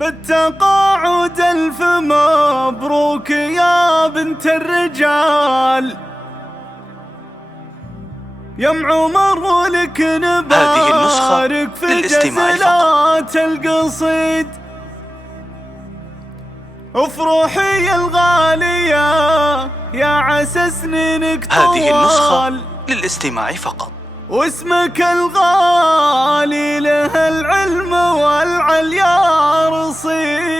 بالتقاعد ألف مبروك يا بنت الرجال، يم عمر ولك نبارك في جزلات القصيد، افرحي الغالية يا عسى سنينك طوال. هذه النسخة للاستماع فقط. واسمك الغالي له العلم والعليا رصيد،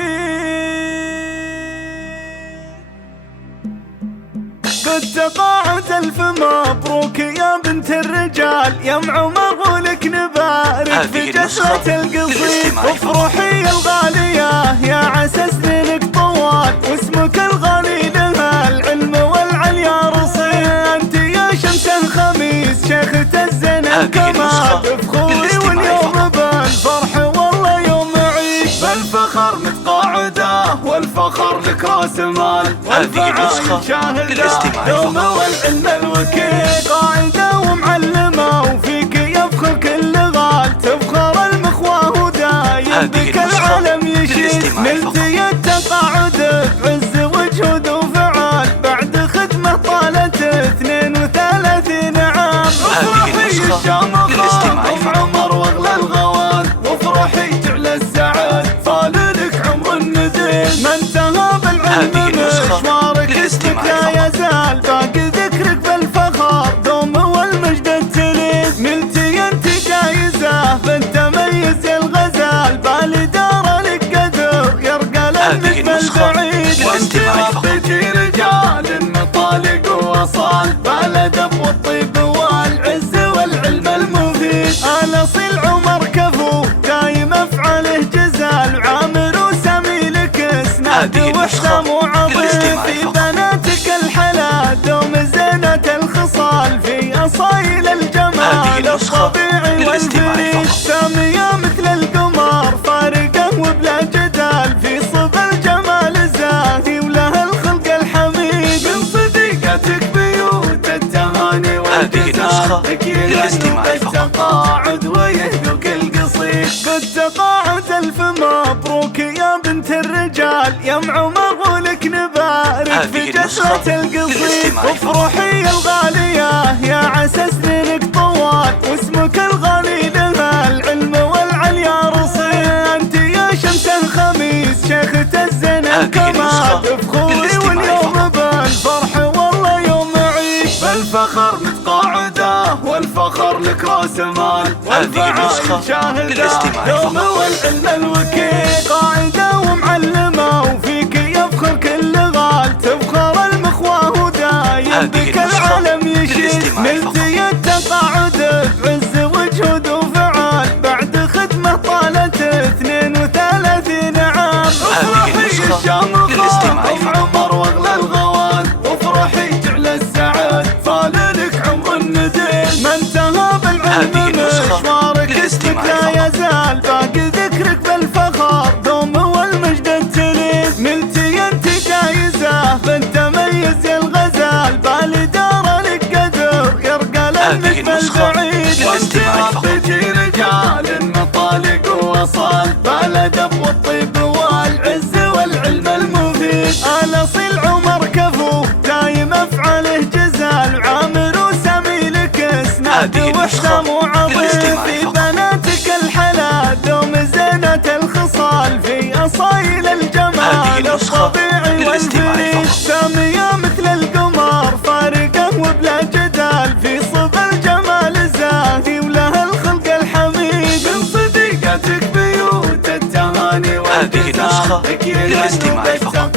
بالتقاعد ألف مبروك يا بنت الرجال، يم عمر ولك نبارك في جسرة القصيد، افرحي الغالية يا عسى سنينك طوال، واسمك الغالي له العلم والعليا رصيد، انت يا شمس الخميس شيخة الزين الكمال، افخوري واليوم بالفرح والله يوم عيد، بالفخر متقاعده والفخر لك راس مال، والفعال شاهده يوم والعلم الوكيل، قاعده ومعلمه وفيك يفخر كل غال، تفخر المخواه ودايم بك العالم يشيد، نلتي التقاعد بعز وجهود وفعال، بعد خدمه طالت 32 عام، افرحي الشامخه ام عمر واغلى الغوال، وافرحي تعلى السعد فالك عمر النديل، ما انتهى بالعلم مشوارك اسمك لا يزال، باقي ذكرك بالفخر دوم والمجد التليد، نلتي انت جايزه بالتميز يا الغزال، بالي دار لك قدر يرقى لانك بالبعيد، وانت ربيتي رجال مطالق ووصال، بالادب والطيب والعز والعلم المفيد، الاصيل عمر كفو دايم افعاله جزال، عامر وسامي لك اسناد وحسام وعظيم، في بناتك الحلا دوم زينة الخصال، في اصايل الجمال الطبيعي والفريد، سامية مثل القمر فارقة وبلا جدال، في صب الجمال زاهي وله الخلق الحميد، من صديقتك بيوت التهاني والجزال، للاستماع فقط. بالتقاعد ويهدوك القصيد، بالتقاعد ألف مبروك يا بنت الرجال، يم عمر ولك نبارك في جسرة القصيد، افرحي الغالية يا عسى سنينك طوال، واسمك الغالي له العلم والعليا رصيد، انت يا شمس الخميس شيخة الزين الكمال، افخوري واليوم بالفرح والله يوم عيد، بالفخر متقاعده والفخر لك راس مال، والفعال شاهده يوم والعلم الوكيل، قاعده ومعلمه وفيك يفخر كل غال، تفخر المخواه ودايم بك العالم يشيد، نلتي التقاعد بعز وجهود وفعال، بعد خدمه طالت 32 عام، افرحي الشامخه ام عمر واغلى الغوال، وافرحي تعلى السعد فالك عمر النديل، ما انتهى بالعلم مشوارك اسمك لا يزال، باقي ذكرك بالفخر دوم والمجد التليد، نلتي انت جايزه بالتميز يا الغزال، بالي دار لك قدر يرقى لانك بالبعيد، وانت ربيتي رجال مطالق ووصال، بالادب والطيب والعز والعلم المفيد، الاصيل عمر كفو دايم افعاله جزال، عامر وسامي لك اسناد وحسام وعظيم، في بناتك الحلا دوم زينة الخصال، في اصايل الجمال الطبيعي والفريد، سامية مثل القمر فارقة وبلا جدال، في صب الجمال زاهي وله الخلق الحميد، من صديقتك بيوت التهاني والجزال، للاستماع فقط.